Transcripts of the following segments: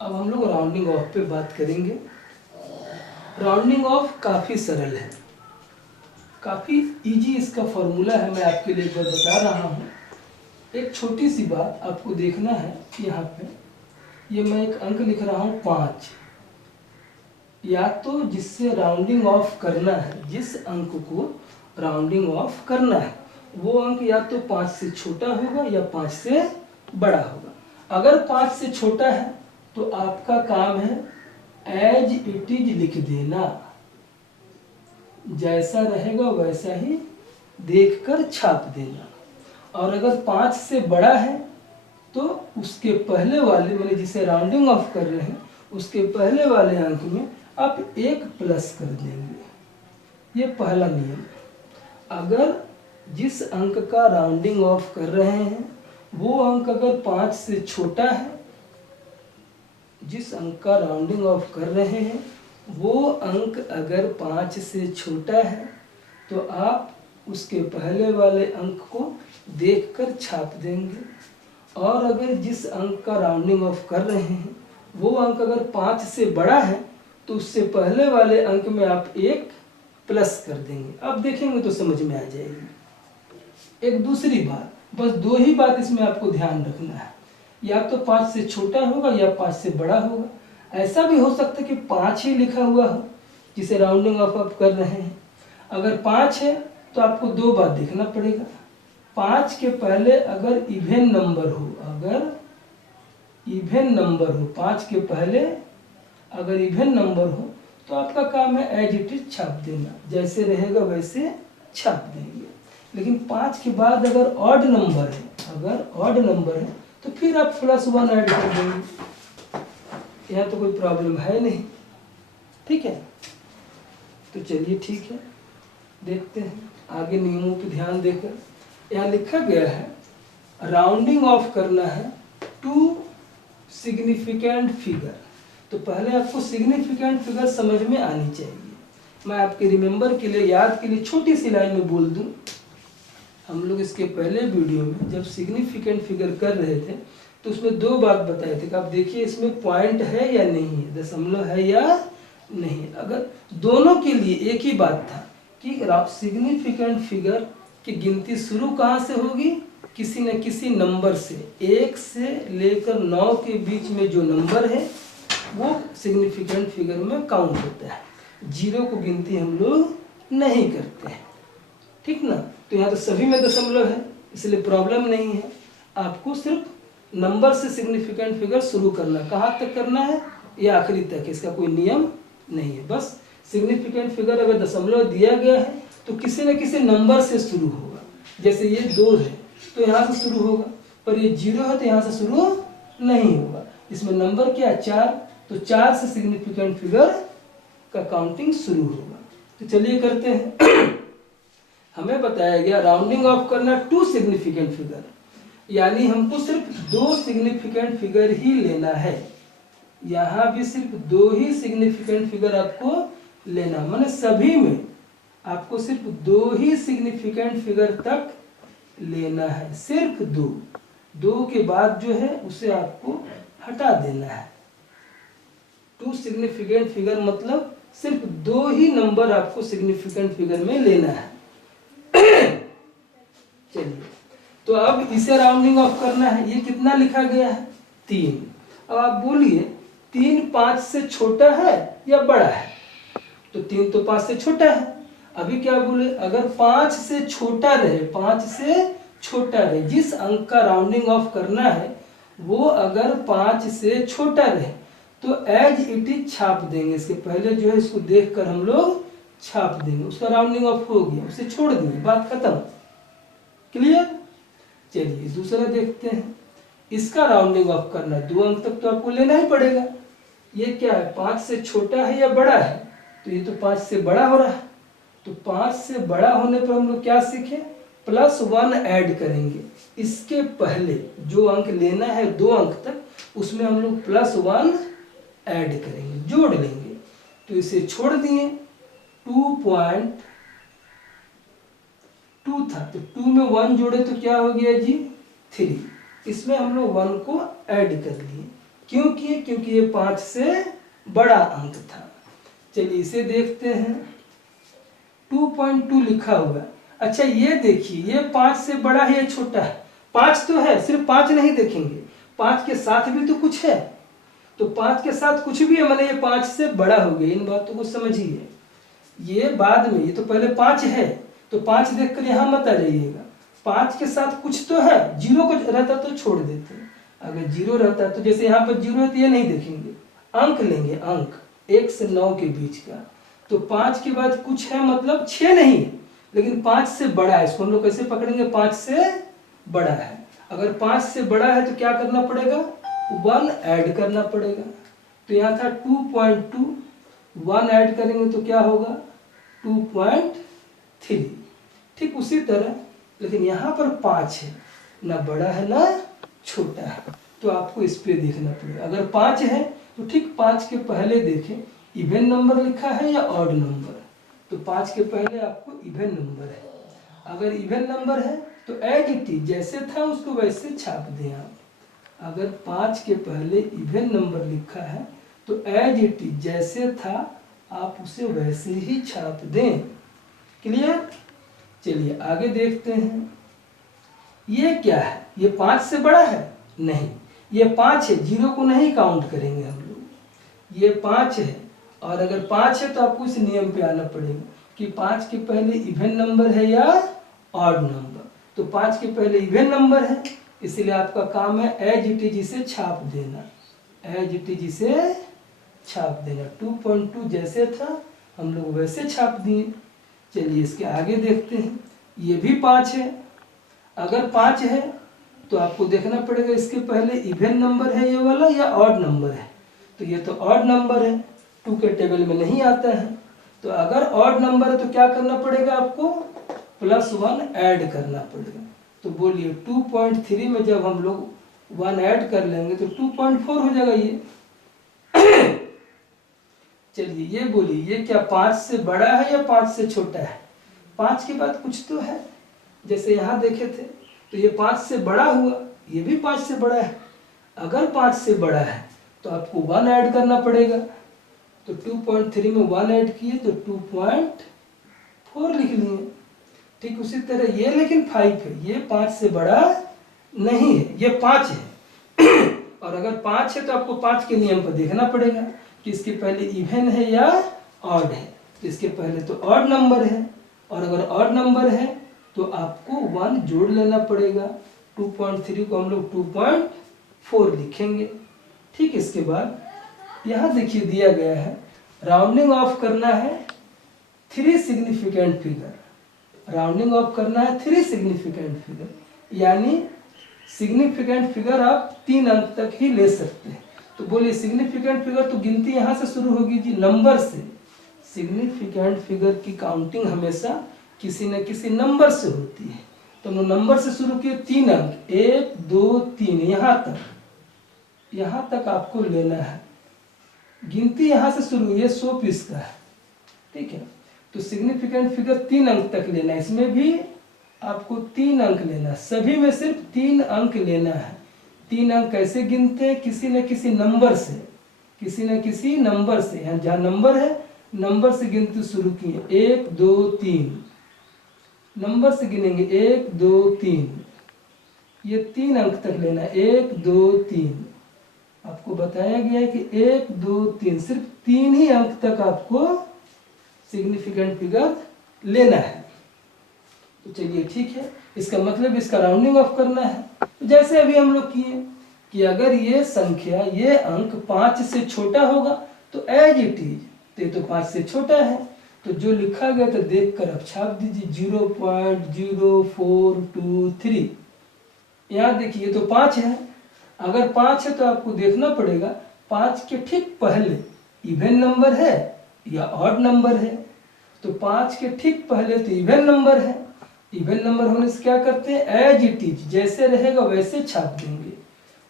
अब हम लोग राउंडिंग ऑफ पे बात करेंगे। राउंडिंग ऑफ काफ़ी सरल है, काफ़ी इजी इसका फॉर्मूला है। मैं आपके लिए एक बार बता रहा हूँ। एक छोटी सी बात आपको देखना है कि यहाँ पे ये मैं एक अंक लिख रहा हूँ 5। या तो जिससे राउंडिंग ऑफ करना है, जिस अंक को राउंडिंग ऑफ करना है वो अंक या तो 5 से छोटा होगा या 5 से बड़ा होगा। अगर 5 से छोटा है तो आपका काम है एज इट इज लिख देना, जैसा रहेगा वैसा ही देखकर छाप देना। और अगर 5 से बड़ा है तो उसके पहले वाले, मैंने जिसे राउंडिंग ऑफ कर रहे हैं उसके पहले वाले अंक में आप 1 प्लस कर देंगे। ये पहला नियम। अगर जिस अंक का राउंडिंग ऑफ कर रहे हैं वो अंक अगर 5 से छोटा है, जिस अंक का राउंडिंग ऑफ कर रहे हैं वो अंक अगर 5 से छोटा है तो आप उसके पहले वाले अंक को देखकर छाप देंगे। और अगर जिस अंक का राउंडिंग ऑफ कर रहे हैं वो अंक अगर 5 से बड़ा है तो उससे पहले वाले अंक में आप 1 प्लस कर देंगे। अब देखेंगे तो समझ में आ जाएगी। एक दूसरी बात, बस 2 ही बात इसमें आपको ध्यान रखना है, या तो 5 से छोटा होगा या 5 से बड़ा होगा। ऐसा भी हो सकता है कि 5 ही लिखा हुआ हो जिसे राउंडिंग ऑफ आप कर रहे हैं। अगर 5 है तो आपको 2 बात देखना पड़ेगा। 5 के पहले अगर इवन नंबर हो, अगर इवन नंबर हो, 5 के पहले अगर इवन नंबर हो तो आपका काम है एज इट इज छाप देना, जैसे रहेगा वैसे छाप देंगे। लेकिन 5 के बाद अगर ऑड नंबर है, अगर ऑड नंबर है तो फिर आप +1 ऐड कर देंगे। यहाँ तो कोई प्रॉब्लम है नहीं, ठीक है। तो चलिए ठीक है, देखते हैं आगे नियमों पर ध्यान देकर। यहाँ लिखा गया है राउंडिंग ऑफ करना है टू सिग्निफिकेंट फिगर। तो पहले आपको सिग्निफिकेंट फिगर समझ में आनी चाहिए। मैं आपके रिमेंबर के लिए, याद के लिए छोटी सी लाइन में बोल दूं। हम लोग इसके पहले वीडियो में जब सिग्निफिकेंट फिगर कर रहे थे तो उसमें 2 बात बताए थे कि आप देखिए इसमें पॉइंट है या नहीं है, दशमलव है या नहीं। अगर दोनों के लिए एक ही बात था कि सिग्निफिकेंट फिगर की गिनती शुरू कहाँ से होगी, किसी न किसी नंबर से। 1 से लेकर 9 के बीच में जो नंबर है वो सिग्निफिकेंट फिगर में काउंट होता है। 0 को गिनती हम लोग नहीं करते हैं, ठीक ना। तो यहाँ तो सभी में दशमलव है इसलिए प्रॉब्लम नहीं है। आपको सिर्फ नंबर से सिग्निफिकेंट फिगर शुरू करना, कहाँ तक करना है, ये आखिरी तक, इसका कोई नियम नहीं है। बस सिग्निफिकेंट फिगर अगर दशमलव दिया गया है तो किसी न किसी नंबर से शुरू होगा। जैसे ये 2 है तो यहाँ से शुरू होगा, पर ये 0 है तो यहाँ से शुरू नहीं होगा। इसमें नंबर क्या है, 4, तो 4 से सिग्निफिकेंट फिगर का काउंटिंग शुरू होगा। तो चलिए करते हैं। हमें बताया गया राउंडिंग ऑफ करना टू सिग्निफिकेंट फिगर, यानी हमको सिर्फ 2 सिग्निफिकेंट फिगर ही लेना है। यहाँ भी सिर्फ 2 ही सिग्निफिकेंट फिगर आपको लेना, माने सभी में आपको सिर्फ 2 ही सिग्निफिकेंट फिगर तक लेना है, सिर्फ 2। 2 के बाद जो है उसे आपको हटा देना है। टू सिग्निफिकेंट फिगर मतलब सिर्फ 2 ही नंबर आपको सिग्निफिकेंट फिगर में लेना है। चलिए, तो अब इसे राउंडिंग ऑफ करना है। ये कितना लिखा गया है, 3। अब आप बोलिए 3 5 से छोटा है या बड़ा है, तो 3 तो 5 से छोटा है। अभी क्या बोले, अगर 5 से छोटा रहे, 5 से छोटा रहे, जिस अंक का राउंडिंग ऑफ करना है वो अगर 5 से छोटा रहे तो एज इट इज छाप देंगे। इसके पहले जो है इसको देखकर हम लोग छाप देंगे। उसका राउंडिंग ऑफ हो गया, उसे छोड़ देंगे, बात खत्म। क्लियर। चलिए दूसरा देखते हैं। इसका राउंडिंग ऑफ करना 2 अंक तक तो आपको लेना ही पड़ेगा। ये क्या है, 5 से छोटा है या बड़ा है, तो ये तो 5 से बड़ा हो रहा है। तो 5 से बड़ा होने पर हम लोग क्या सीखे, +1 ऐड करेंगे। इसके पहले जो अंक लेना है 2 अंक तक, उसमें हम लोग +1 ऐड करेंगे, जोड़ लेंगे। तो इसे छोड़ दिए, 2.2 था तो 2 में 1 जोड़े तो क्या हो गया जी, 3। इसमें हम लोग 1 को ऐड कर लिए क्यों किए? क्योंकि ये 5 से बड़ा अंक था। चलिए इसे देखते हैं। 2.2 लिखा हुआ है। अच्छा ये देखिए, ये 5 से बड़ा है या छोटा है? 5 तो है, सिर्फ 5 नहीं देखेंगे, 5 के साथ भी तो कुछ है। तो 5 के साथ कुछ भी है, मतलब ये 5 से बड़ा हो गया। इन बातों को समझिए। ये बाद में, ये तो पहले 5 है, तो 5 देखकर यहाँ मत आ जाइएगा। 5 के साथ कुछ तो है, 0 को रहता तो छोड़ देते। अगर 0 रहता तो, जैसे यहाँ पर 0 है तो ये नहीं देखेंगे, अंक लेंगे, अंक 1 से 9 के बीच का। तो 5 के बाद कुछ है मतलब 6 नहीं है, लेकिन 5 से बड़ा है। इसको हम लोग कैसे पकड़ेंगे? 5 से बड़ा है। अगर 5 से बड़ा है तो क्या करना पड़ेगा? 1 ऐड करना पड़ेगा। तो यहाँ था 2.2, 1 ऐड करेंगे तो क्या होगा? 2.3। ठीक उसी तरह, लेकिन यहाँ पर 5 है, ना बड़ा है ना छोटा है, तो आपको इस पे देखना पड़ेगा। अगर 5 है तो ठीक 5 के पहले देखें इवन नंबर लिखा है या ऑड नंबर। तो 5 के पहले आपको इवन नंबर है। अगर इवन नंबर है तो एज इट इज जैसे था उसको वैसे छाप दें आप। अगर 5 के पहले इवन नंबर लिखा है तो एज इट इज जैसे था आप उसे वैसे ही छाप दें। क्लियर? चलिए आगे देखते हैं। ये क्या है? ये 5 से बड़ा है? नहीं, ये 5 है, 0 को नहीं काउंट करेंगे हम लोग। ये 5 है, और अगर 5 है तो आपको इस नियम पे आना पड़ेगा कि 5 के पहले इवन नंबर है या ऑड नंबर। तो 5 के पहले इवन नंबर है, इसलिए आपका काम है एज इट इज इसे छाप देना। एज इट इज इसे छाप देना। 2.2 जैसे था हम लोग वैसे छाप दिए। चलिए इसके आगे देखते हैं। ये भी 5 है। अगर 5 है तो आपको देखना पड़ेगा इसके पहले इवन नंबर है ये वाला या ऑड नंबर है। तो ये तो ऑड नंबर है, 2 के टेबल में नहीं आता है। तो अगर ऑड नंबर है तो क्या करना पड़ेगा आपको? +1 ऐड करना पड़ेगा। तो बोलिए 2.3 में जब हम लोग 1 ऐड कर लेंगे तो 2.4 हो जाएगा ये। चलिए ये बोलिए, ये क्या 5 से बड़ा है या 5 से छोटा है? 5 के बाद कुछ तो है, जैसे यहाँ देखे थे। तो ये 5 से बड़ा हुआ, ये भी 5 से बड़ा है। अगर 5 से बड़ा है तो आपको 1 ऐड करना पड़ेगा। तो 2.3 में 1 ऐड किए तो 2.4 लिख लिए। ठीक उसी तरह ये लेकिन 5 है, ये 5 से बड़ा नहीं है, ये 5 है। और अगर 5 है तो आपको 5 के नियम पर देखना पड़ेगा कि इसके पहले इवन है या ऑड है। तो इसके पहले तो ऑड नंबर है, और अगर ऑड नंबर है तो आपको 1 जोड़ लेना पड़ेगा। 2.3 को हम लोग 2.4 लिखेंगे। ठीक, इसके बाद यहाँ देखिए दिया गया है राउंडिंग ऑफ करना है 3 सिग्निफिकेंट फिगर। राउंडिंग ऑफ करना है 3 सिग्निफिकेंट फिगर, यानी सिग्निफिकेंट फिगर आप 3 अंक तक ही ले सकते हैं। तो बोलिए सिग्निफिकेंट फिगर, तो गिनती यहाँ से शुरू होगी जी, नंबर से। सिग्निफिकेंट फिगर की काउंटिंग हमेशा किसी न किसी नंबर से होती है। तो हम नंबर से शुरू किए, 3 अंक 1 2 3 यहाँ तक आपको लेना है। गिनती यहाँ से शुरू हुई है 100 पीस का है, ठीक है। तो सिग्निफिकेंट फिगर 3 अंक तक लेना है, इसमें भी आपको 3 अंक लेना है, सभी में सिर्फ 3 अंक लेना है। 3 अंक कैसे गिनते हैं? किसी न किसी नंबर से, किसी न किसी नंबर से। यहाँ जहाँ नंबर है नंबर से गिनती शुरू किए, 1 2 3 नंबर से गिनेंगे 1 2 3, ये 3 अंक तक लेना है। 1 2 3 आपको बताया गया है कि 1 2 3 सिर्फ 3 ही अंक तक आपको सिग्निफिकेंट फिगर लेना है। तो चलिए ठीक है, इसका मतलब इसका राउंडिंग ऑफ करना है। तो जैसे अभी हम लोग किए कि अगर ये संख्या, ये अंक 5 से छोटा होगा तो एज इट इज, तो 5 से छोटा है तो जो लिखा गया तो देखकर आप छाप दीजिए 0.0423। यहाँ देखिए तो 5 है। अगर 5 है तो आपको देखना पड़ेगा 5 के ठीक पहले इवन नंबर है या ऑड नंबर है। तो 5 के ठीक पहले तो इवन नंबर है। इवन नंबर होने से क्या करते हैं? एज इट इज जैसे रहेगा वैसे छाप देंगे।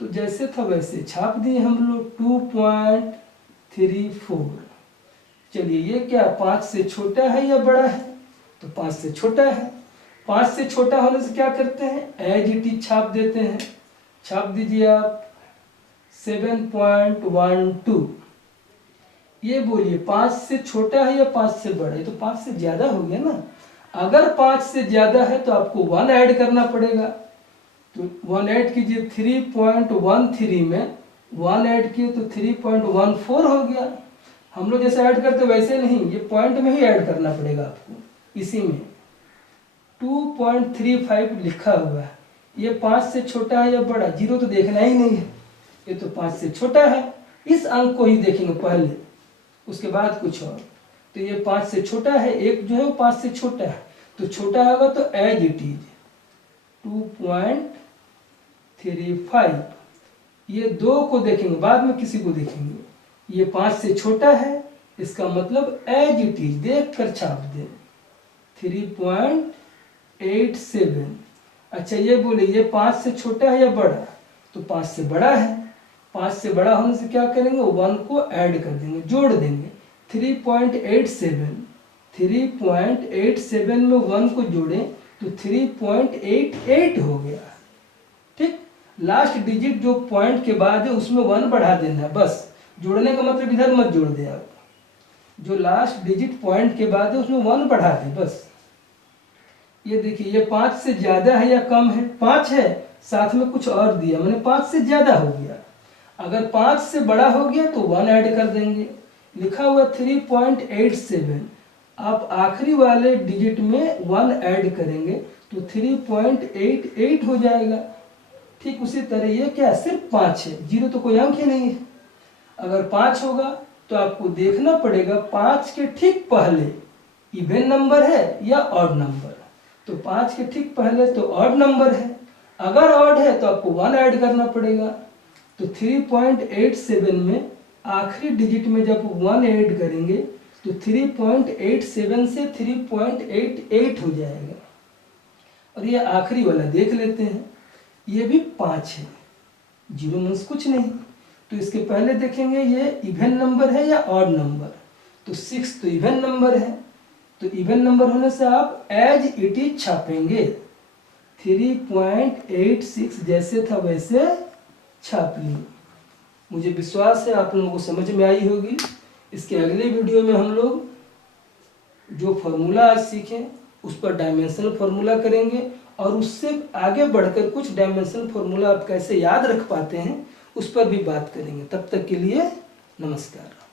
तो जैसे था वैसे छाप दिए हम लोग 2.34। चलिए ये क्या 5 से छोटा है या बड़ा है? तो 5 से छोटा है। 5 से छोटा होने से क्या करते हैं? एज इट इज छाप देते हैं। छाप दीजिए आप 7.12। ये बोलिए 5 से छोटा है या 5 से बड़ा है? तो 5 से ज्यादा हो गया ना। अगर 5 से ज्यादा है तो आपको 1 ऐड करना पड़ेगा। तो 1 ऐड कीजिए, 3.13 में 1 ऐड किए तो 3.14 हो गया। हम लोग जैसे ऐड करते वैसे नहीं, ये पॉइंट में ही ऐड करना पड़ेगा आपको। इसी में 2.35 लिखा हुआ है। ये 5 से छोटा है या बड़ा? जीरो तो देखना ही नहीं है, ये तो 5 से छोटा है। इस अंक को ही देखेंगे पहले, उसके बाद कुछ और। तो ये 5 से छोटा है, एक जो है वो 5 से छोटा है, तो छोटा होगा तो एज इट इज 2.35। ये 2 को देखेंगे, बाद में किसी को देखेंगे। ये 5 से छोटा है, इसका मतलब एज इट इज देख कर छाप दें 3.87। अच्छा ये बोले ये 5 से छोटा है या बड़ा? तो 5 से बड़ा है। 5 से बड़ा होने से क्या करेंगे, 1 को ऐड कर देंगे, जोड़ देंगे। 3.87 में 1 को जोड़ें तो 3.88 हो गया। ठीक, लास्ट डिजिट जो पॉइंट के बाद है उसमें 1 बढ़ा देना है बस। जोड़ने का मतलब इधर मत जोड़ दे आप, जो लास्ट डिजिट पॉइंट के बाद है उसमें 1 बढ़ा दे बस। ये देखिए ये 5 से ज्यादा है या कम है? 5 है, साथ में कुछ और दिया, मैंने 5 से ज्यादा हो गया। अगर 5 से बड़ा हो गया तो 1 ऐड कर देंगे। लिखा हुआ 3.87, आप आखिरी वाले डिजिट में 1 ऐड करेंगे तो 3.88 हो जाएगा। ठीक उसी तरह ये क्या है, सिर्फ 5 है, जीरो तो कोई अंक ही नहीं है। अगर 5 होगा तो आपको देखना पड़ेगा 5 के ठीक पहले इवन नंबर है या ऑड नंबर। तो 5 के ठीक पहले तो ऑड नंबर है, अगर ऑड है तो आपको 1 ऐड करना पड़ेगा। तो 3.87 में आखिरी डिजिट में जब 1 ऐड करेंगे तो 3.87 से 3.88 हो जाएगा। और ये आखिरी वाला देख लेते हैं, ये भी 5 है, जीरो मीन्स कुछ नहीं। तो इसके पहले देखेंगे ये इवन नंबर है या ऑड नंबर। तो 6 तो इवन नंबर है, तो इवन नंबर होने से आप एज इट इज छापेंगे। 3.86 जैसे था वैसे छाप लिए। मुझे विश्वास है आप लोगों को समझ में आई होगी। इसके अगले वीडियो में हम लोग जो फॉर्मूला आज सीखें उस पर डायमेंशनल फॉर्मूला करेंगे, और उससे आगे बढ़कर कुछ डायमेंशनल फॉर्मूला आप कैसे याद रख पाते हैं उस पर भी बात करेंगे। तब तक के लिए नमस्कार।